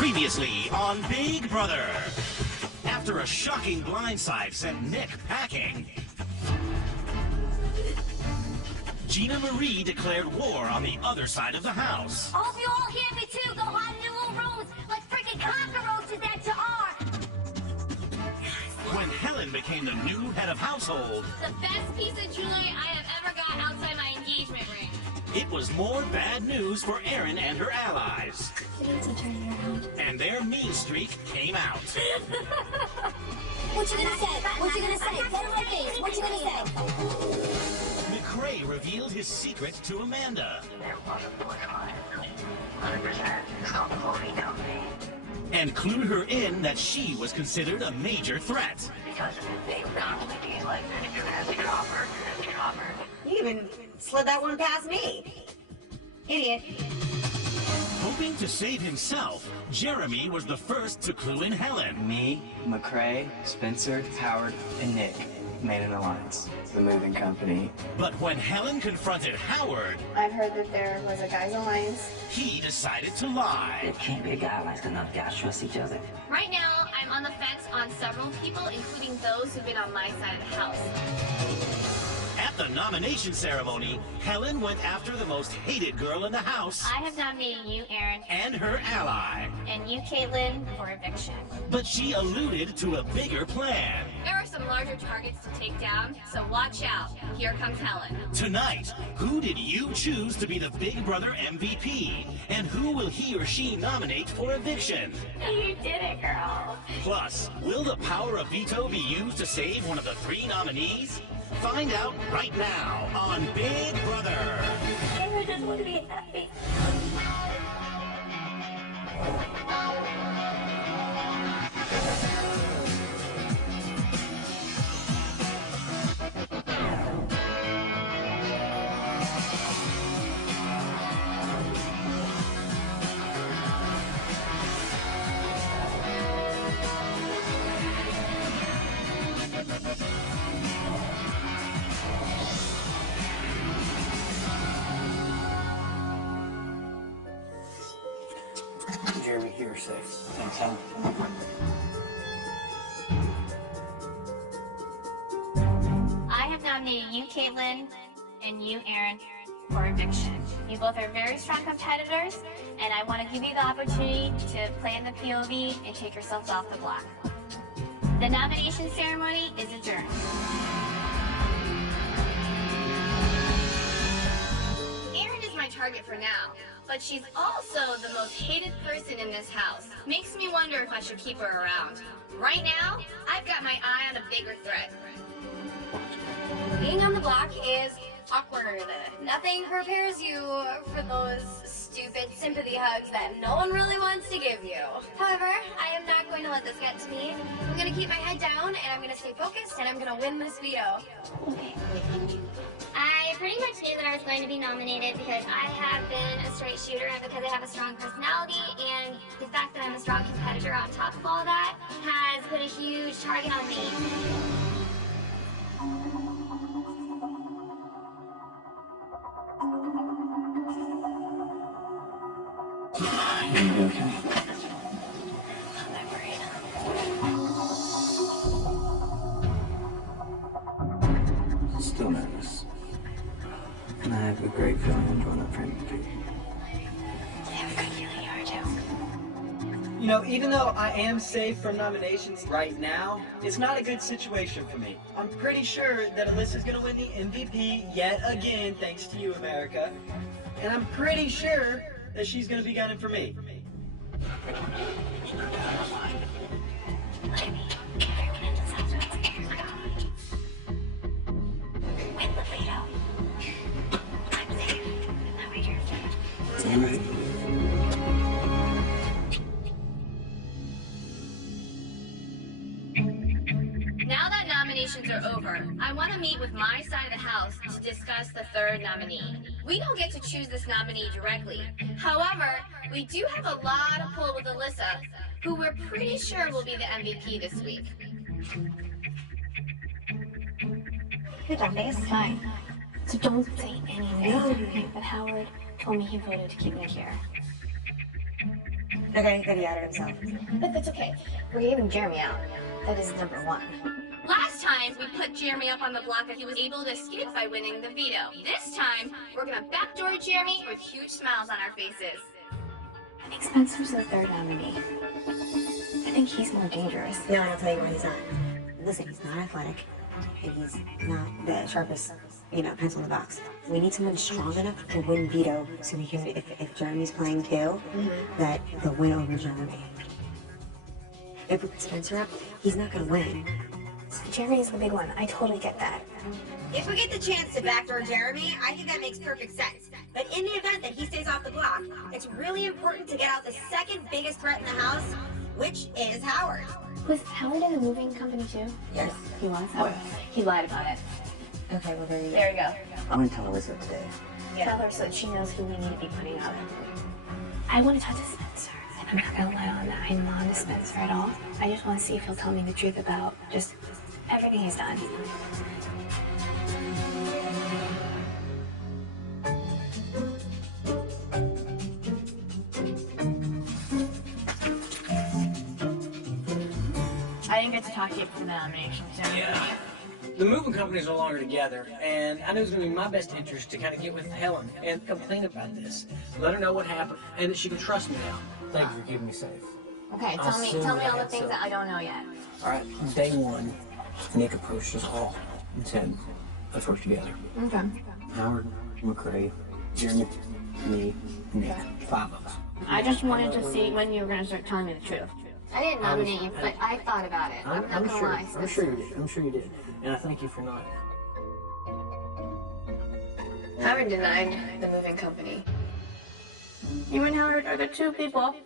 Previously on Big Brother. After a shocking blindside sent Nick packing, Gina Marie declared war on the other side of the house. I hope you all hear me too. Go hide in your little rooms like freaking cockroaches that you are. When Helen became the new head of household, the best piece of jewelry I have ever got outside my engagement ring. it was more bad news for Erin and her allies. And their mean streak came out. What you gonna say? What you gonna say? Get in my face. What you gonna say? McCrae revealed his secret to Amanda. And clued her in that she was considered a major threat. You even slid that one past me. Idiot. Hoping to save himself, Jeremy was the first to clue in Helen. Me, McCrae, Spencer, Howard, and Nick made an alliance. The moving company. But when Helen confronted Howard, I've heard that there was a guys' alliance. he decided to lie. It can't be a guy alliance because none of guys trust each other. Right now, I'm on the fence on several people, including those who've been on my side of the house. At the nomination ceremony, Helen went after the most hated girl in the house I have nominated you, Erin, and her ally. and you, Caitlin, for eviction. But she alluded to a bigger plan. There are some larger targets to take down, so watch out. Here comes Helen. Tonight, who did you choose to be the Big Brother MVP? And who will he or she nominate for eviction? You did it, girl. Plus, will the power of veto be used to save one of the 3 nominees? Find out right now on Big Brother. Erin just want to be happy. Jeremy, you're safe. Thanks, Helen. I have nominated you, Caitlin, and you, Erin, for eviction. You both are very strong competitors, and I want to give you the opportunity to play in the POV and take yourselves off the block. The nomination ceremony is adjourned. Erin is my target for now, but she's also the most hated person in this house. Makes me wonder if I should keep her around. Right now, I've got my eye on a bigger threat. Being on the block is awkward. Nothing prepares you for those stupid sympathy hugs that no one really wants to give you. However, I am not going to let this get to me. I'm going to keep my head down, and I'm going to stay focused, and I'm going to win this veto. Okay. I pretty much knew that I was going to be nominated because I have been a straight shooter and because I have a strong personality, and the fact that I'm a strong competitor on top of all that has put a huge target on me. Are you okay? I'm not worried. Still nervous. And I have a great feeling I'm going up for MVP. I have a good feeling you are too. You know, even though I am safe from nominations right now, it's not a good situation for me. I'm pretty sure that Alyssa's gonna win the MVP yet again, thanks to you, America. And I'm pretty sure that she's gonna be gunning for me. Look at me. Everyone in this house wants Erin gone. Win the veto. I'm safe. Now we hear from It's all right. Now that nominations are over, I want to meet with my side of the house to discuss the third nominee. We don't get to choose this nominee directly. However, we do have a lot of pull with Alyssa, who we're pretty sure will be the MVP this week. Your dog day is fine. So don't say anything. But Howard told me he voted to keep me here. Okay, but he outed himself. But that's okay. We're giving Jeremy out. That is number one. Last time, we put Jeremy up on the block and he was able to escape by winning the veto. This time, we're gonna backdoor Jeremy with huge smiles on our faces. I think Spencer's the third nominee. I think he's more dangerous. No, and I'll tell you why he's not. Listen, he's not athletic, and he's not the sharpest, pencil in the box. We need someone strong enough to win veto so we can, if Jeremy's playing too, that they'll win over Jeremy. If we put Spencer up, he's not gonna win. Jeremy's the big one. I totally get that. If we get the chance to backdoor Jeremy, I think that makes perfect sense. But in the event that he stays off the block, it's really important to get out the second biggest threat in the house, which is Howard. Was Howard in the moving company too? Yes. He was? Howard. He lied about it. Okay, well, there you go. There you go. I'm gonna tell Alyssa today. Tell her so that she knows who we need to be putting out. I want to talk to Spencer. I'm not gonna let on that I'm not to Spencer at all. I just want to see if he'll tell me the truth about just everything he's done. I didn't get to talk to you for the nomination. So. Yeah. The moving company's no longer together, and I knew it was going to be in my best interest to kind of get with Helen and complain about this. Let her know what happened, and that she can trust me now. Thank you for keeping me safe. Okay, tell me all the things that I don't know yet. All right, day one, Nick approached us all and said, let's work together. Okay. Howard, McCrae, Jeremy, me, Nick, 5 of us. I just wanted to see when you were going to start telling me the truth. I didn't nominate you, but I thought about it. I'm not gonna lie. I'm sure you did. I'm sure you did. And I thank you for not. Howard denied the moving company. You and Howard are the two people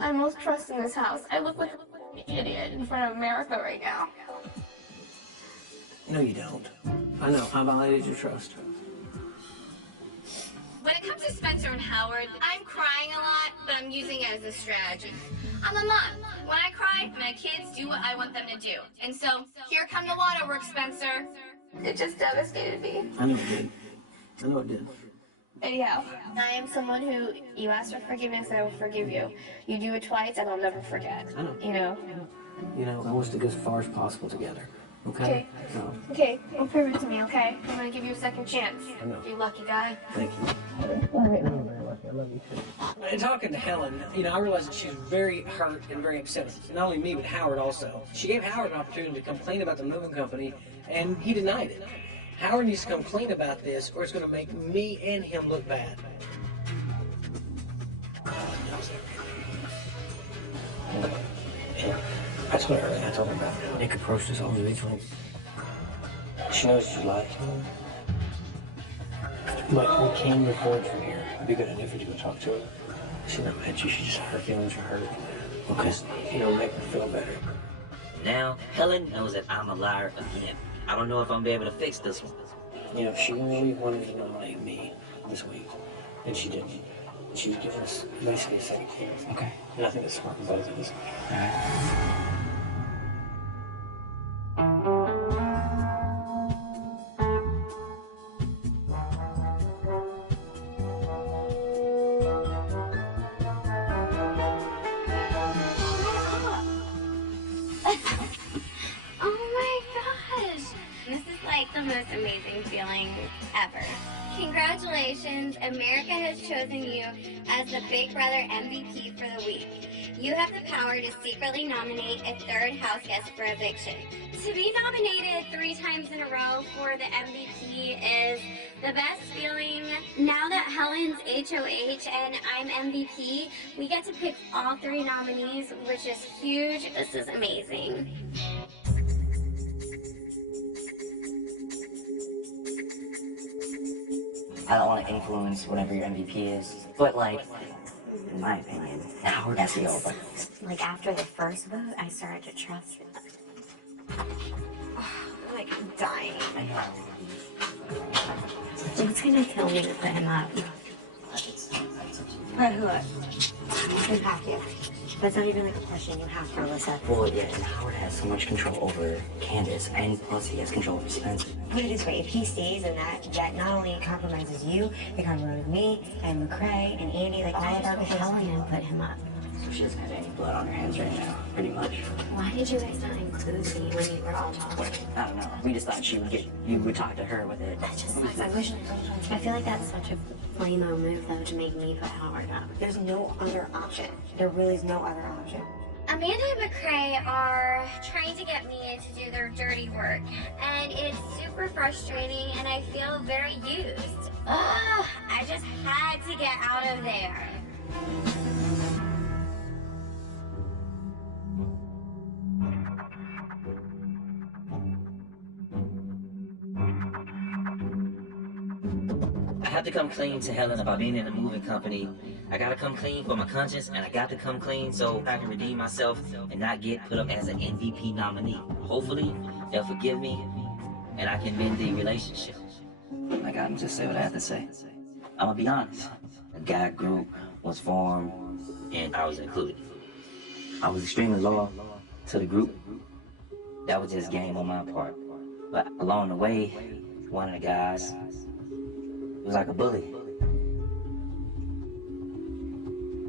I most trust in this house. I look like an idiot in front of America right now. No, you don't. I know. I violated your trust. When it comes to Spencer and Howard, I'm crying a lot, but I'm using it as a strategy. I'm a mom. When I cry, my kids do what I want them to do. And so, here come the waterworks, Spencer. It just devastated me. I know it did. I know it did. Anyhow, I am someone who, you ask for forgiveness, I will forgive you. You do it twice, and I'll never forget. I know. You know? You know, I want us to go as far as possible together. Okay? No. Okay, well, prove it to me, okay? I'm gonna give you a second chance. I know. You lucky guy. Thank you. I'm very lucky. I love you too. And talking to Helen, I realized that she was very hurt and very upset with not only me, but Howard also. She gave Howard an opportunity to complain about the moving company, and he denied it. Howard needs to complain about this, or it's going to make me and him look bad. Yeah. I told her, I told her about it. Nick approached us all individually. She knows she lied. But we can record from here. It'd be good enough if you to talk to her. She's not mad at you, she just her feelings are hurt. Because, make her feel better. Now, Helen knows that I'm a liar again. I don't know if I'm gonna be able to fix this one. She really wanted to nominate me this week, and she didn't. She was giving us basically a second chance. Okay. And I think it's smart for both of us. All right. The most amazing feeling ever. Congratulations, America has chosen you as the Big Brother MVP for the week. You have the power to secretly nominate a third house guest for eviction. To be nominated 3 times in a row for the MVP is the best feeling. Now that Helen's HOH and I'm MVP, we get to pick all 3 nominees, which is huge. This is amazing. I don't want to influence whatever your MVP is, but in my opinion, Howard has to go over. After the first vote, I started to trust him. I'm dying. I know. Who's gonna tell me to put him up? Put who up? You have to. That's not even a question. You have to, Alyssa. Well, yeah, and Howard has so much control over Candace, and plus he has control over Spencer. Put it this way, if he stays, then that not only compromises you, it compromises me, and McCrae, and Andy, all of our Helen, and put him up. So she doesn't have any blood on her hands right now, pretty much. Why did you guys not include me when you were all talking? I don't know. We just thought you would talk to her with it. That just sucks. I feel like that's such a flame-o move, though, to make me put Howard up. There's no other option. There really is no other option. Amanda and McCrae are trying to get me to do their dirty work, and it's super frustrating, and I feel very used. Ugh, I just had to get out of there. I have to come clean to Helen about being in a moving company. I gotta come clean for my conscience, and I got to come clean so I can redeem myself and not get put up as an MVP nominee. Hopefully, they'll forgive me, and I can mend the relationship. I gotta just say what I have to say. I'm gonna be honest. A gag group was formed, And I was included. I was extremely loyal to the group. That was just game on my part. But along the way, one of the guys was like a bully.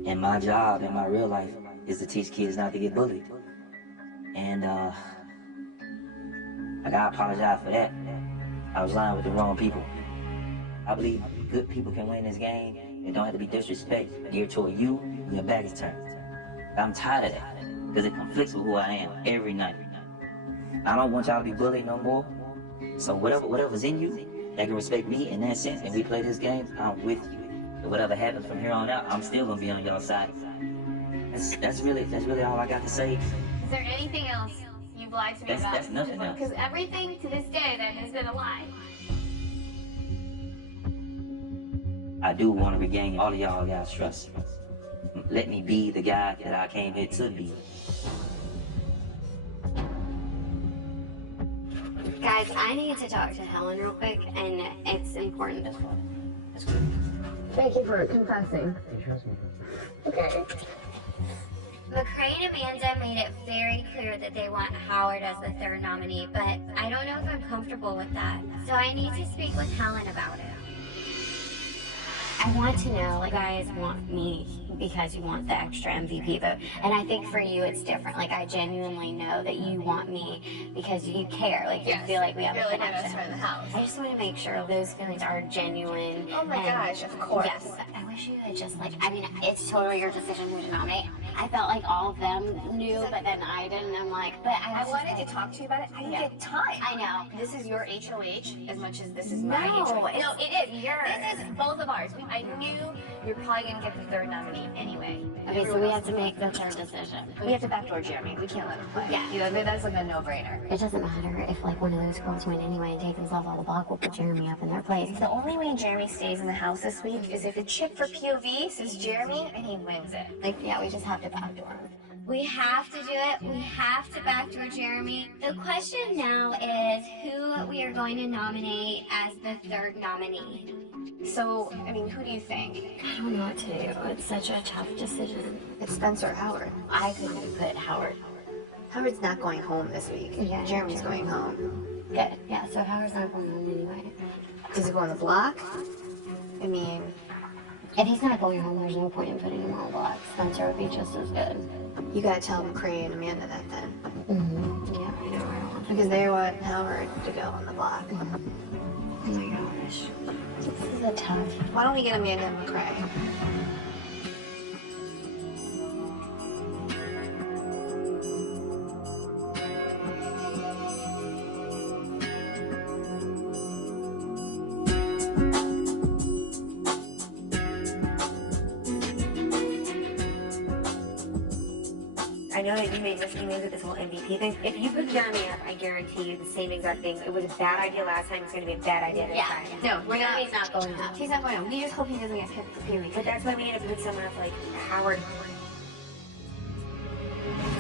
And my job in my real life is to teach kids not to get bullied. And I gotta apologize for that. I was lying with the wrong people. I believe good people can win this game. It don't have to be disrespect geared toward you when your back is turned. I'm tired of that because it conflicts with who I am every night. I don't want y'all to be bullied no more. So whatever's in you that can respect me in that sense, and we play this game, I'm with you. And whatever happens from here on out, I'm still gonna be on y'all side. That's really all I got to say. Is there anything else you've lied to me about? That's nothing else. Because everything to this day then has been a lie. I do want to regain all of y'all's trust. Let me be the guy that I came here to be. Guys, I need to talk to Helen real quick, and it's important. Thank you for confessing. Okay. McCrae and Amanda made it very clear that they want Howard as the third nominee, but I don't know if I'm comfortable with that. So I need to speak with Helen about it. I want to know, like, you guys want me because you want the extra MVP vote. And I think for you, it's different. Like, I genuinely know that you want me because you care. Like, you feel like we have a connection. In the house. I just want to make sure those feelings are genuine. Oh my gosh, of course. Yes. I wish you had just, like, I mean, it's totally your decision who to nominate. I felt like all of them knew, but then I didn't. I'm like, but I wanted to talk to you about it. I didn't get time. I know. This is your HOH as much as this is my HOH. No, it is yours. This is both of ours. I knew you were probably going to get the third nominee anyway. Okay, so we have to make that's our decision. We have to backdoor Jeremy. We can't let him play. Yeah, you know, that's like a no-brainer. It doesn't matter if like one of those girls win anyway and take themselves off the block. We'll put Jeremy up in their place. The only way Jeremy stays in the house this week is if a chick for POV says Jeremy and he wins it. Like, yeah, we just have to backdoor him. We have to do it. We have to backdoor Jeremy. The question now is who we are going to nominate as the third nominee. So, I mean, who do you think? I don't know what to do. It's such a tough decision. It's Spencer or Howard. I couldn't put Howard. Howard's not going home this week. Yeah, Jeremy's going home. Good. Yeah, so Howard's not going home anyway. Does he go on the block? I mean, if he's not going home, there's no point in putting him on the block. Spencer would be just as good. You gotta tell McCrae and Amanda that then. Mm-hmm. Yeah, I know. I don't want to. Because they want Howard to go on the block. Oh my gosh. This is a tough. Why don't we get Amanda and McCrae? I know that you made risky moves with this whole MVP thing. If you put Jeremy up, I guarantee you the same exact thing. It was a bad idea last time. It's going to be a bad idea this time. No, Jeremy's not going up. He's not going up. We just hope he doesn't get picked for period. But that's why we need to put someone up like Howard.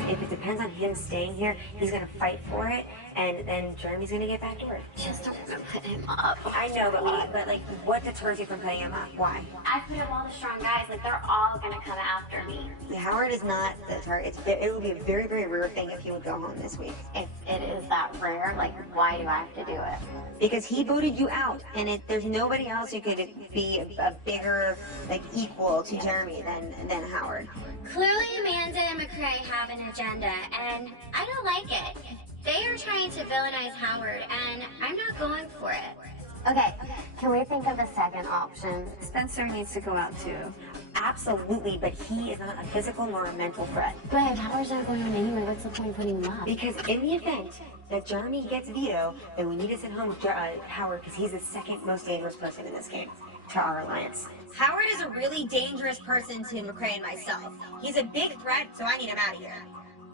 If it depends on him staying here. He's gonna fight for it, and then Jeremy's gonna get backdoored. Just don't want to put him up. I know, but like, what deters you from putting him up? Why? I put up all the strong guys, like they're all gonna come after me. Howard is not the target. It would be a very, very rare thing if he would go home this week. If it is that rare, like why do I have to do it? Because he voted you out, and there's nobody else who could be a bigger, like, equal to Jeremy than Howard. Clearly Amanda and McCrae have an agenda, and I don't like it. They are trying to villainize Howard, and I'm not going for it. Okay, can we think of a second option? Spencer needs to go out too. Absolutely, but he is not a physical nor a mental threat. But if Howard's not going on anyway, what's the point of putting him up? Because in the event that Jeremy gets veto, then we need to send home Howard, because he's the second most dangerous person in this game to our alliance. Howard is a really dangerous person to McCrae and myself. He's a big threat, so I need him out of here.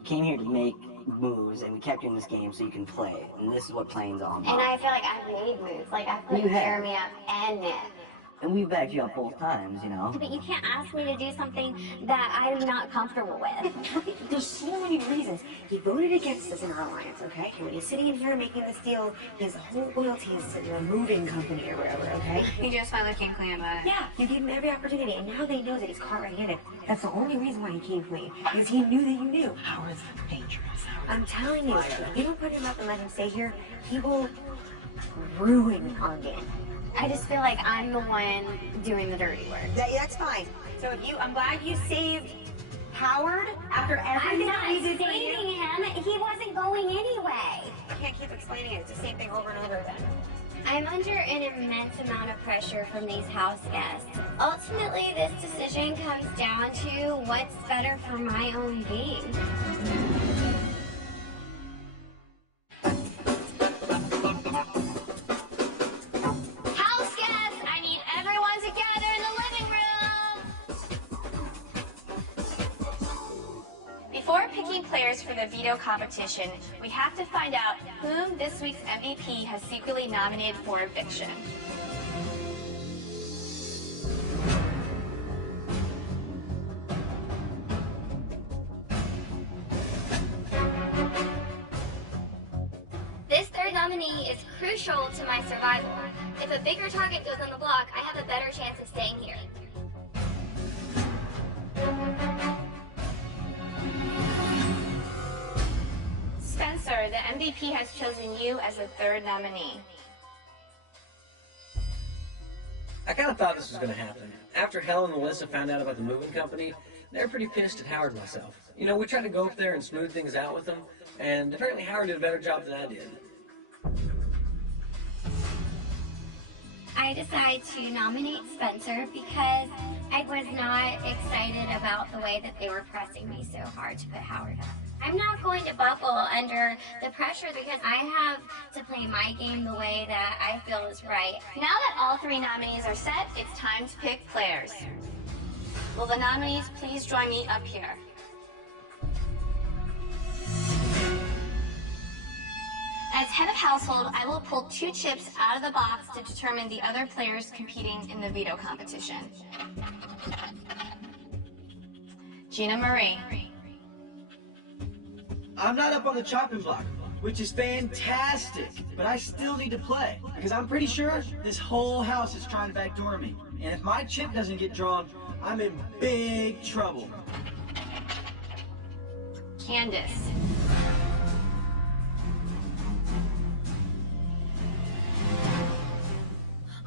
Came here to make moves, and we kept you in this game so you can play, and this is what playing's all about. And I feel like I've made moves. Like I put Jeremy up and Nick. And we backed you up both times, you know. But you can't ask me to do something that I'm not comfortable with. There's so many reasons. He voted against us in our alliance, okay? And when he's sitting in here making this deal, his whole loyalty is to the moving company or whatever, okay? He just finally came clean about it. Yeah, you gave him every opportunity, and now they know that he's caught red-handed. That's the only reason why he came clean, because he knew that you knew. Howard's dangerous. I'm telling you, if you don't put him up and let him stay here, he will ruin our game. I just feel like I'm the one doing the dirty work. That's fine. So I'm glad you saved Howard after everything that we did for you. I'm not saving him. He wasn't going anyway. I can't keep explaining it. It's the same thing over and over again. I'm under an immense amount of pressure from these house guests. Ultimately, this decision comes down to what's better for my own game. Houseguests, I need everyone together in the living room. Before picking players for the veto competition, we have to find out whom this week's MVP has secretly nominated for eviction. This third nominee is crucial to my survival. If a bigger target goes on the block, I have a better chance of staying here. Spencer, the MVP has chosen you as the third nominee. I kind of thought this was going to happen. After Helen and Melissa found out about the moving company, they were pretty pissed at Howard and myself. You know, we tried to go up there and smooth things out with them, and apparently Howard did a better job than I did. I decided to nominate Spencer because I was not excited about the way that they were pressing me so hard to put Howard up. I'm not going to buckle under the pressure because I have to play my game the way that I feel is right. Now that all three nominees are set, it's time to pick players. Will the nominees please join me up here? As head of household, I will pull 2 chips out of the box to determine the other players competing in the veto competition. Gina Marie. I'm not up on the chopping block, which is fantastic, but I still need to play, because I'm pretty sure this whole house is trying to backdoor me. And if my chip doesn't get drawn, I'm in big trouble. Candace.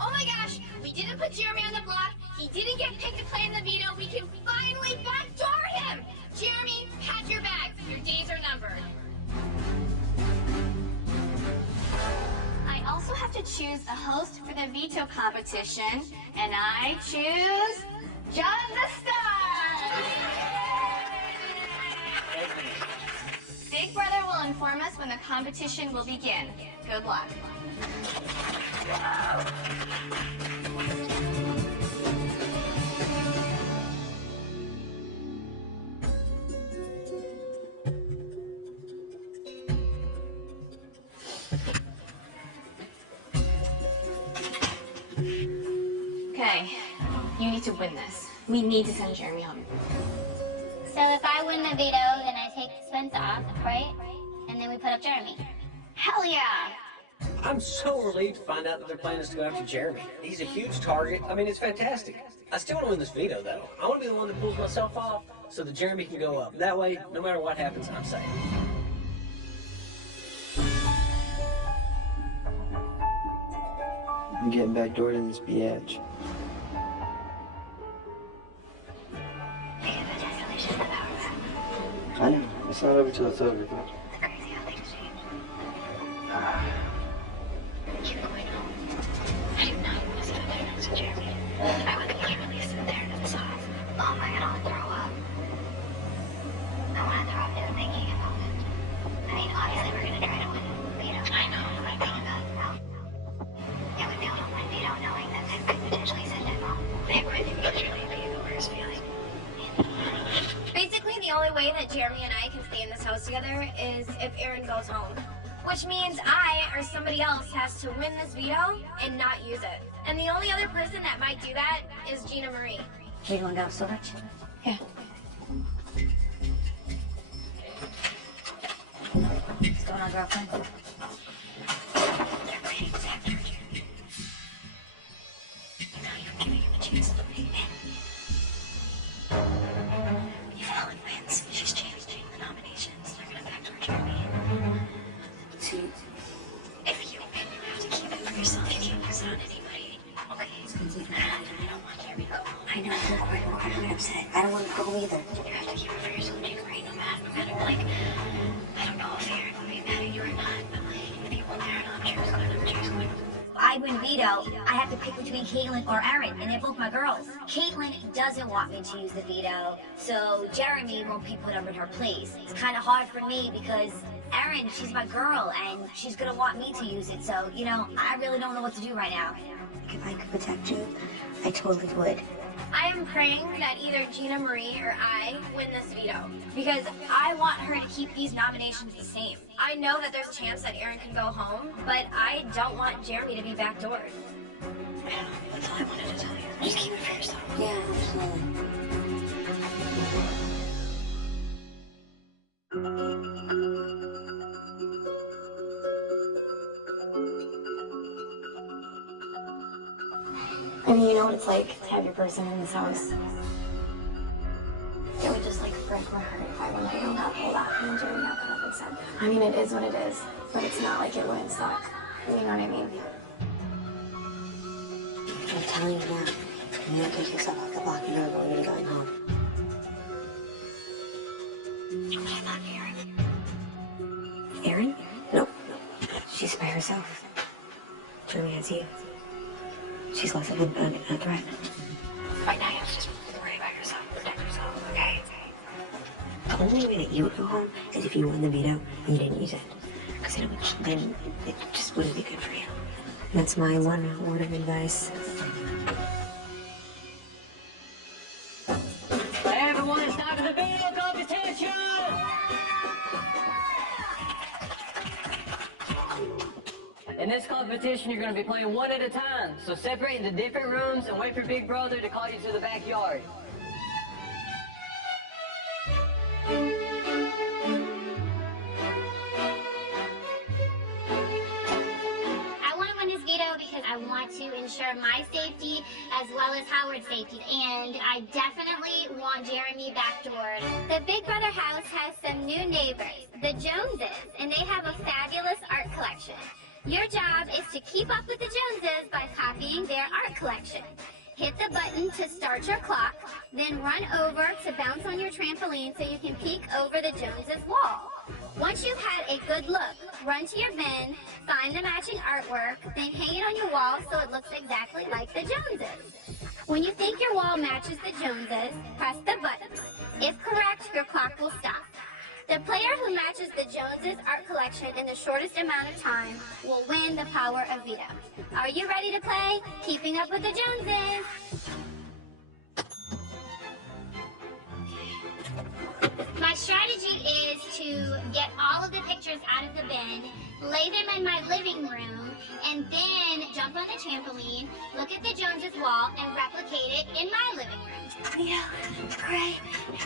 Oh my gosh, we didn't put Jeremy on the block. He didn't get picked to play in the veto. We can finally backdoor him. Jeremy, pack your bags. Your days are numbered. I also have to choose a host for the veto competition, and I choose John the Star. Big Brother will inform us when the competition will begin. Good luck. Okay, you need to win this. We need to send Jeremy home. So if I win the veto, then I take Spence off, right? And then we put up Jeremy. Hell yeah! I'm so relieved to find out that their plan is to go after Jeremy. He's a huge target. I mean, it's fantastic. I still want to win this veto, though. I want to be the one that pulls myself off so that Jeremy can go up. That way, no matter what happens, I'm safe. I'm getting backdoored in this biatch. I know. It's not over till it's over, but... It's crazy how things change. You're going home. I do not want to sit there next to Jeremy. I would literally sit there and sob. Oh my god, I'll throw up. I want to throw up just thinking about it. I mean, obviously we're going to try to win veto. I know. It would feel to win veto knowing that it could potentially send him home. It would literally be the worst feeling. Basically, the only way that Jeremy and I can stay in this house together is if Aaron goes home. Which means I, or somebody else, has to win this veto and not use it. And the only other person that might do that is Gina Marie. Are you going down storage? Yeah. What's going on, girlfriend? They're waiting to after Jeremy. Now you're giving him a chance to win. If Helen wins, she's changing the nominations. They're going to backdoor Jeremy. See, If you win, you have to keep it for yourself. You can't use it on anybody. Okay? I don't want Jeremy to go home. I know I'm quite upset. I don't want to go either. You have to keep it for yourself, Jake, right? No matter, like, I don't know if Aaron would be mad at you or not, but like, if you want Aaron, I'm choosing. I win veto, I have to pick between Caitlin or Erin, and they're both my girls. Caitlin doesn't want me to use the veto, so Jeremy won't be put up in her place. It's kind of hard for me because Erin, she's my girl, and she's gonna want me to use it, so, you know, I really don't know what to do right now. If I could protect you, I totally would. I am praying that either Gina Marie or I win this veto because I want her to keep these nominations the same. I know that there's a chance that Aaron can go home, but I don't want Jeremy to be backdoored. That's all I wanted to tell you. Just keep it for yourself. Yeah, absolutely. I mean, you know what it's like to have your person in this house. It would just like break my heart if I went home not pulled out and Jeremy got put up and said. I mean, it is what it is, but it's not like it wouldn't suck. You know what I mean? I'm telling you now, you don't take yourself off the block and you're going to be going home. What about Aaron? Erin? No. She's by herself. Jeremy has you. She's less of a threat. Right now, you have to just worry about yourself. Protect yourself, okay? The only way that you would go home is if you won the veto and you didn't use it. Because then it just wouldn't be good for you. That's my one word of advice. Hey everyone, it's time for the video competition! In this competition, you're going to be playing one at a time. So separate into different rooms and wait for Big Brother to call you to the backyard. I want to win this veto because I want to ensure my safety as well as Howard's safety. And I definitely want Jeremy backdoored. The Big Brother house has some new neighbors, the Joneses, and they have a fabulous art collection. Your job is to keep up with the Joneses by copying their art collection. Hit the button to start your clock, then run over to bounce on your trampoline so you can peek over the Joneses' wall. Once you've had a good look, run to your bin, find the matching artwork, then hang it on your wall so it looks exactly like the Joneses. When you think your wall matches the Joneses, press the button. If correct, your clock will stop. The player who matches the Joneses art collection in the shortest amount of time will win the power of veto. Are you ready to play Keeping Up with the Joneses? My strategy is to get all of the pictures out of the bin, lay them in my living room, and then jump on the trampoline, look at the Joneses wall, and replicate it in my living room. Leo, Gray,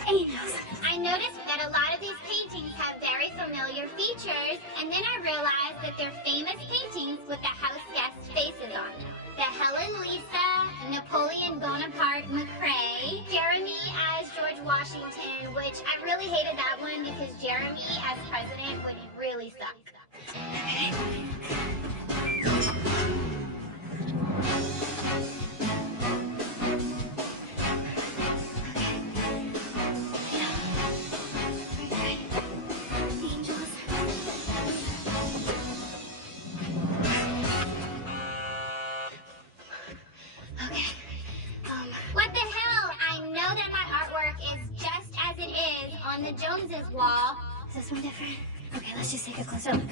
Angels. I noticed that a lot of these paintings have very familiar features, and then I realized that they're famous paintings with the Houseguests' faces on them. The Helen Lisa, Napoleon Bonaparte McCrae, Jeremy as George Washington, which I really hated that one because Jeremy as president would really suck. What the hell? I know that my artwork is just as it is on the Joneses wall. Is this one different? Okay, let's just take a closer look.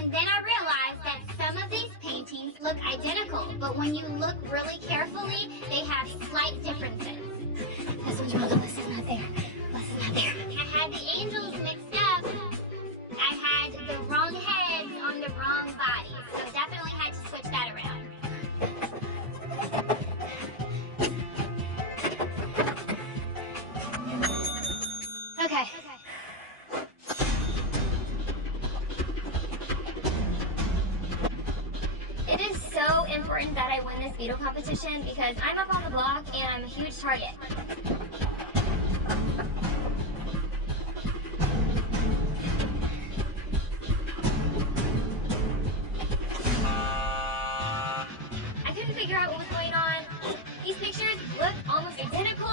And then I realized that some of these paintings look identical, but when you look really carefully, they have slight differences. This one's wrong. This is not there. This is not there. I had the angels mixed up. I had the wrong heads on the wrong bodies, so definitely had to switch that around. Okay. It is so important that I win this veto competition because I'm up on the block and I'm a huge target. I couldn't figure out what was going on. These pictures look almost identical.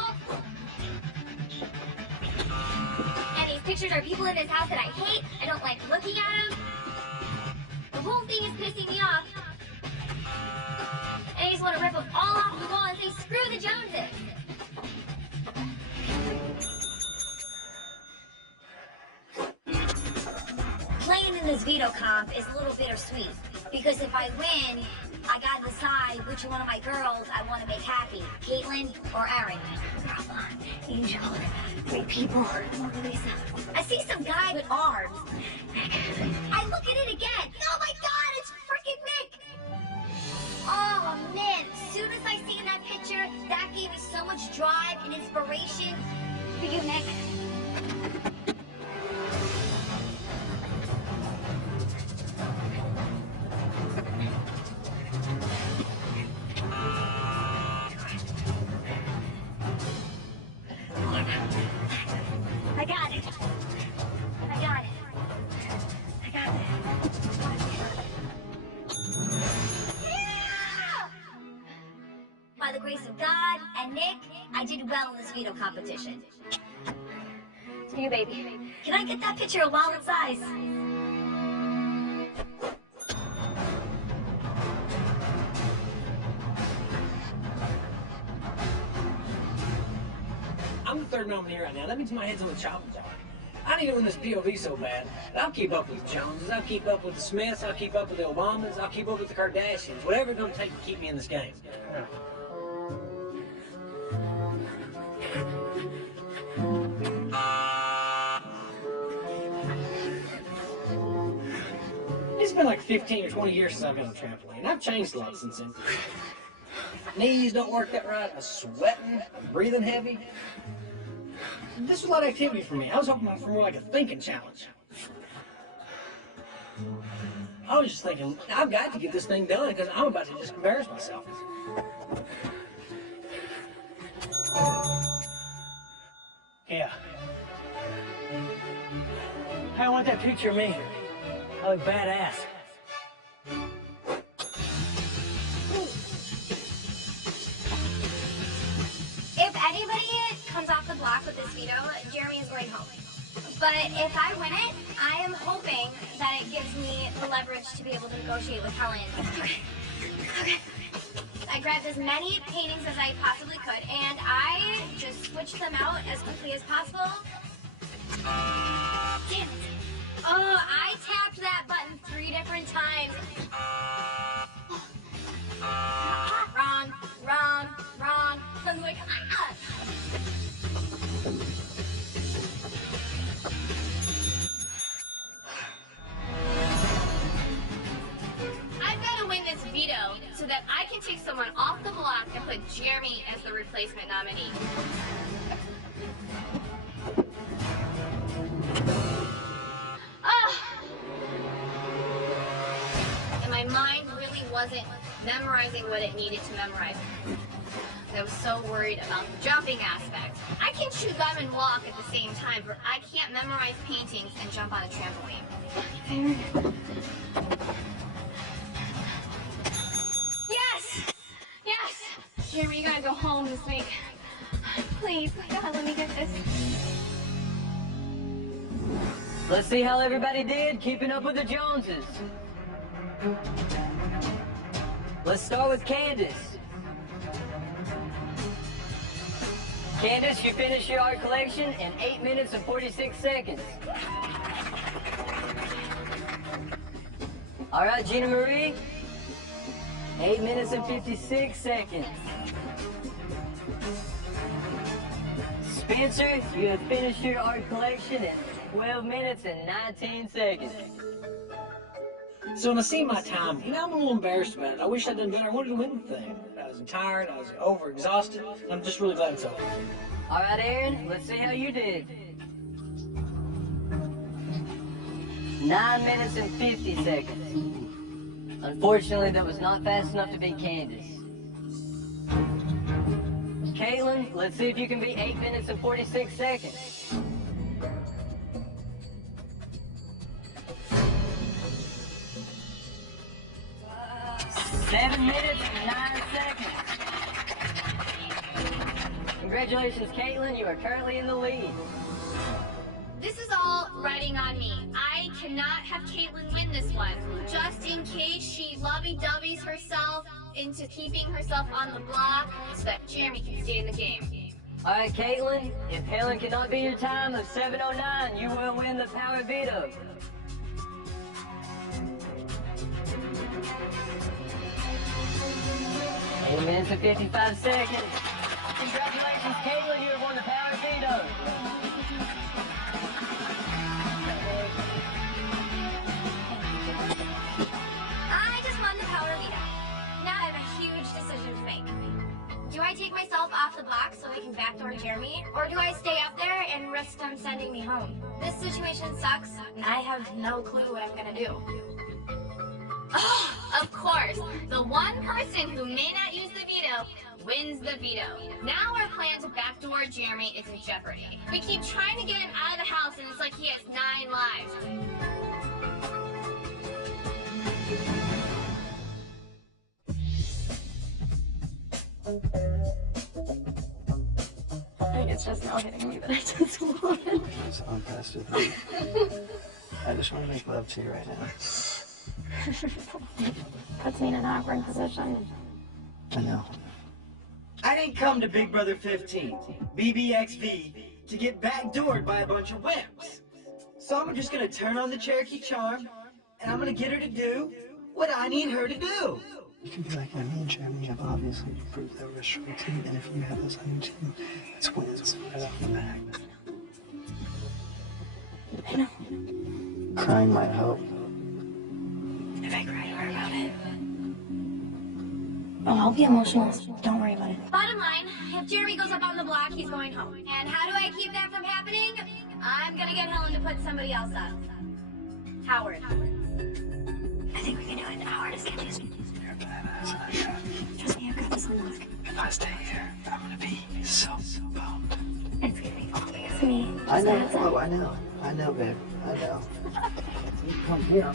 And these pictures are people in this house that I hate. I don't like looking at them. The whole thing is pissing me off. And I just want to rip them all off the wall and say, screw the Joneses. Playing in this veto comp is a little bittersweet because if I win, I gotta decide which one of my girls I want to make happy, Caitlin or Erin. Angel, great people. Lisa. I see some guy with arms. I look at it again. Oh my God, it's freaking Nick! Oh man, as soon as I seen that picture, that gave me so much drive and inspiration. For you, Nick. I got it. I got it. I got it. Yeah! By the grace of God and Nick, I did well in this veto competition. To you, baby. Can I get that picture of wallet size? I'm the third nominee right now. That means my head's on the chopping block. I need to win this POV so bad. I'll keep up with the Joneses. I'll keep up with the Smiths. I'll keep up with the Obamas. I'll keep up with the Kardashians. Whatever it's going to take to keep me in this game. It's been like 15 or 20 years since I've been on a trampoline. I've changed a lot since then. Knees don't work that right. I'm sweating. I'm breathing heavy. This was a lot of activity for me. I was hoping for more like a thinking challenge. I was just thinking, I've got to get this thing done because I'm about to just embarrass myself. Yeah. Hey, I want that picture of me. I look badass. If anybody comes off the block with this veto, Jeremy is going home. But if I win it, I am hoping that it gives me the leverage to be able to negotiate with Helen. Okay. I grabbed as many paintings as I possibly could, and I just switched them out as quickly as possible. Damn it. Oh, I tapped that button 3 different times. Wrong, wrong, wrong. I'm like, ah! Instead, I can take someone off the block and put Jeremy as the replacement nominee. And my mind really wasn't memorizing what it needed to memorize. I was so worried about the jumping aspect. I can chew gum and walk at the same time, but I can't memorize paintings and jump on a trampoline. Yes! Yes! Jeremy, you gotta go home this week. Please, God, let me get this. Let's see how everybody did keeping up with the Joneses. Let's start with Candace. Candace, you finished your art collection in 8 minutes and 46 seconds. All right, Gina Marie, 8 minutes and 56 seconds. Spencer, you have finished your art collection in 12 minutes and 19 seconds. So when I see my time, I'm a little embarrassed about it. I wish I'd done better. I wanted to win the thing. I was tired, I was overexhausted. I'm just really glad it's over. All right, Aaron, let's see how you did. 9 minutes and 50 seconds. Unfortunately, that was not fast enough to beat Candace. Caitlin, let's see if you can beat 8 minutes and 46 seconds. 7 minutes and 9 seconds. Congratulations, Caitlin, you are currently in the lead. This is all riding on me. I cannot have Caitlin win this one, just in case she lovey-dovey's herself into keeping herself on the block so that Jeremy can stay in the game. All right, Caitlin, if Helen cannot beat your time of 7:09, you will win the power veto. Eight minutes and 55 seconds. Congratulations, Caitlin, you have won the power veto. I just won the power veto. Now I have a huge decision to make. Do I take myself off the block so I can backdoor Jeremy? Or do I stay up there and risk them sending me home? This situation sucks, and I have no clue what I'm gonna do. Oh, of course, the one person who may not use the veto wins the veto. Now our plan to backdoor Jeremy is in jeopardy. We keep trying to get him out of the house and it's like he has 9 lives. I think it's just now hitting me that I just won. It's on past it. I just want to make love to you right now. Puts me in an awkward position. I know. I didn't come to Big Brother 15, BBXV, to get backdoored by a bunch of wimps. So I'm just gonna turn on the Cherokee charm, and I'm gonna get her to do what I need her to do. You can be like, me and Jeremy have obviously proved that we're a strong team, and if you have us on your team, it's wins right off the bat. I know. Crying might help. If I cry to her about it. Oh, I'll be emotional. Don't worry about it. Bottom line, if Jeremy goes up on the block, he's going home. And how do I keep that from happening? I'm gonna get Helen to put somebody else up. Howard. I think we can do it. Howard is gonna use me. You're a badass, and I got it. Trust me, I've got this in the lock. If I stay here, I'm gonna be so bummed. It's gonna be all because of me. I know. Oh, I know. I know, babe. I know. You come here.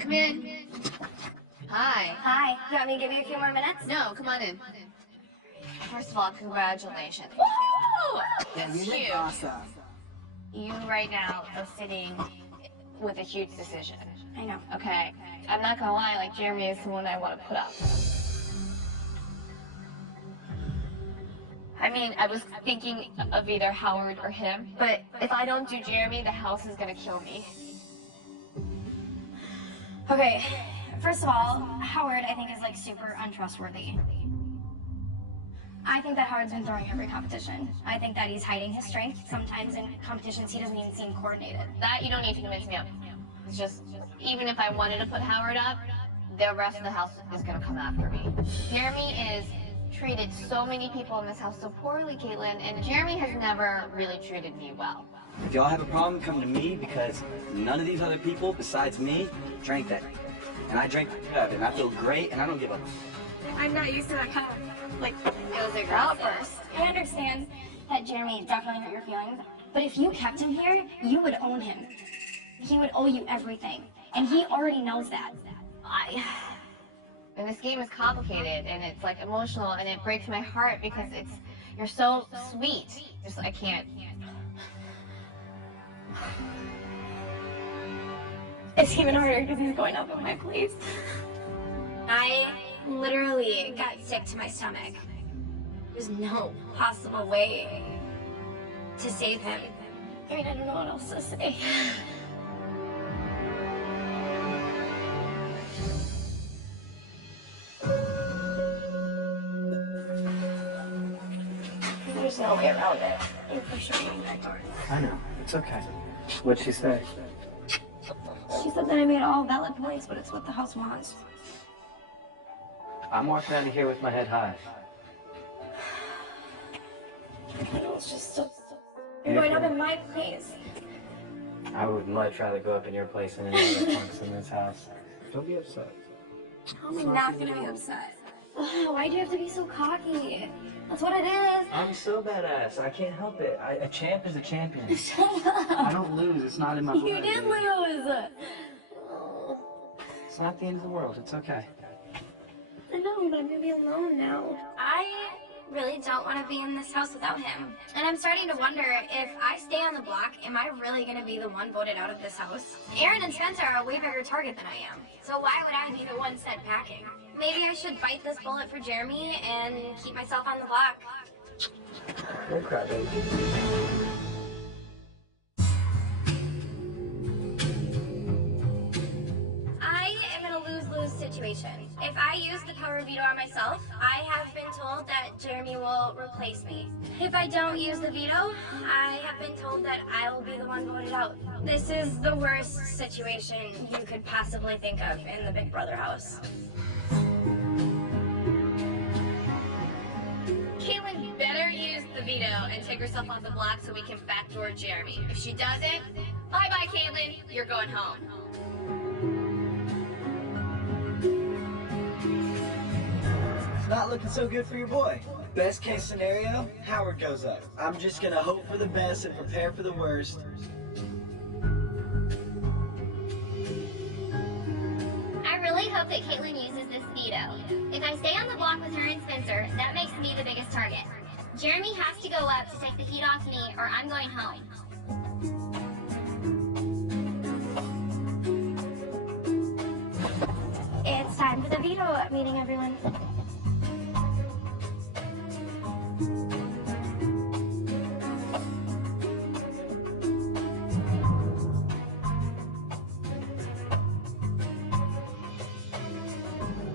Come in. Hi. Hi, you want me to give you a few more minutes? No, come on in. First of all, congratulations. Woo! That's huge. Awesome. You right now are sitting with a huge decision. I know. Okay, I'm not gonna lie, like Jeremy is the one I want to put up. I mean, I was thinking of either Howard or him, but if I don't do Jeremy, the house is gonna kill me. Okay, first of all, Howard I think is like super untrustworthy. I think that Howard's been throwing every competition. I think that he's hiding his strength. Sometimes in competitions, he doesn't even seem coordinated. That you don't need to convince me of. It's just, even if I wanted to put Howard up, the rest of the house is gonna come after me. Jeremy is treated so many people in this house so poorly, Caitlin, and Jeremy has never really treated me well. If y'all have a problem, come to me, because none of these other people besides me drank that. And I drank it, and I feel great, and I don't give a... I'm not used to that kind of, like, it was a outburst. I understand that Jeremy definitely hurt your feelings, but if you kept him here, you would own him. He would owe you everything, and he already knows that. And this game is complicated, and it's like emotional, and it breaks my heart because you're so sweet. Just, I can't. It's even harder because he's going up in my place. I literally got sick to my stomach. There's no possible way to save him. I mean, I don't know what else to say. There's no way around it. You're for sure being that door. I know. It's okay. What'd she say? She said that I made all valid points, but it's what the house wants. I'm walking out of here with my head high. It's just so... You're going up in my place. I would much rather go up in your place than any other punks in this house. Don't be upset. I'm not gonna be upset. Why do you have to be so cocky? That's what it is. I'm so badass. I can't help it. A champ is a champion. Shut up. I don't lose. It's not in my blood. You did lose. It's not the end of the world. It's okay. I know, but I'm gonna be alone now. I really don't want to be in this house without him. And I'm starting to wonder, if I stay on the block, am I really gonna be the one voted out of this house? Aaron and Spencer are a way bigger target than I am. So why would I be the one sent packing? Maybe I should bite this bullet for Jeremy and keep myself on the block. Don't cry, baby. I am in a lose-lose situation. If I use the power veto on myself, I have been told that Jeremy will replace me. If I don't use the veto, I have been told that I will be the one voted out. This is the worst situation you could possibly think of in the Big Brother house. Caitlin better use the veto and take herself off the block so we can backdoor Jeremy. If she doesn't, bye-bye, Caitlin. You're going home. It's not looking so good for your boy. Best case scenario, Howard goes up. I'm just gonna hope for the best and prepare for the worst. I really hope that Caitlin uses this veto. If I stay on the block with her and Spencer, that makes me the biggest target. Jeremy has to go up to take the heat off me, or I'm going home. It's time for the veto meeting, everyone.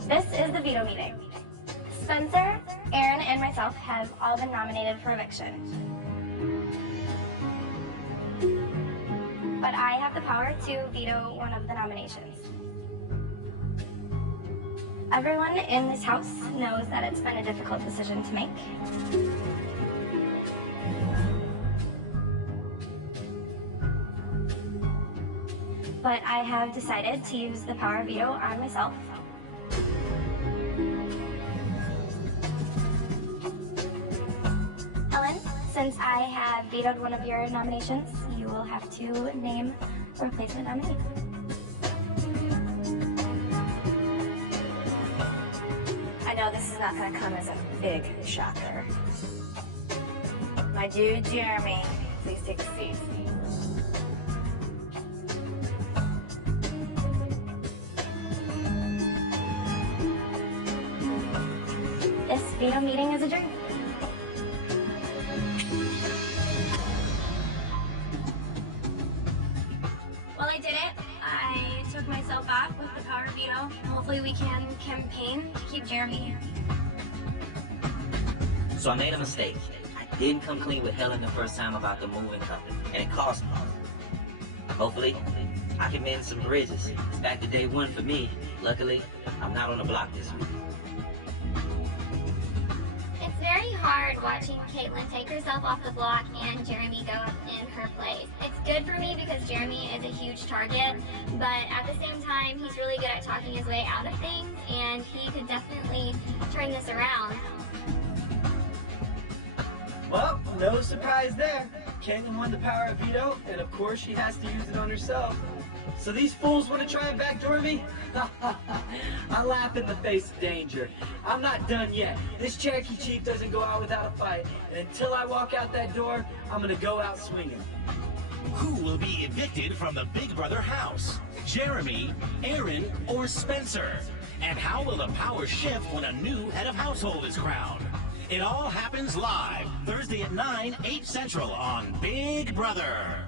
This is the veto meeting. Spencer, Aaron, and myself have all been nominated for eviction. But I have the power to veto one of the nominations. Everyone in this house knows that it's been a difficult decision to make. But I have decided to use the power veto on myself. Helen, since I have vetoed one of your nominations, you will have to name a replacement nominee. I know this is not going to come as a big shocker. My dude, Jeremy, please take a seat. This veto meeting is adjourned. Well, I did it. I took myself off with the power veto. Hopefully we can campaign to keep Jeremy here. So I made a mistake. I didn't come clean with Helen the first time about the moving company, and it cost me. Hopefully, I can mend some bridges. It's back to day one for me. Luckily, I'm not on the block this week. It's very hard watching Caitlin take herself off the block and Jeremy go in her place. It's good for me because Jeremy is a huge target, but at the same time, he's really good at talking his way out of things, and he could definitely turn this around. Well, no surprise there. Caitlin won the power of veto, and of course she has to use it on herself. So these fools want to try and backdoor me? I laugh in the face of danger. I'm not done yet. This Cherokee Chief doesn't go out without a fight, and until I walk out that door, I'm gonna go out swinging. Who will be evicted from the Big Brother house? Jeremy, Aaron, or Spencer? And how will the power shift when a new head of household is crowned? It all happens live, Thursday at 9, 8 Central on Big Brother.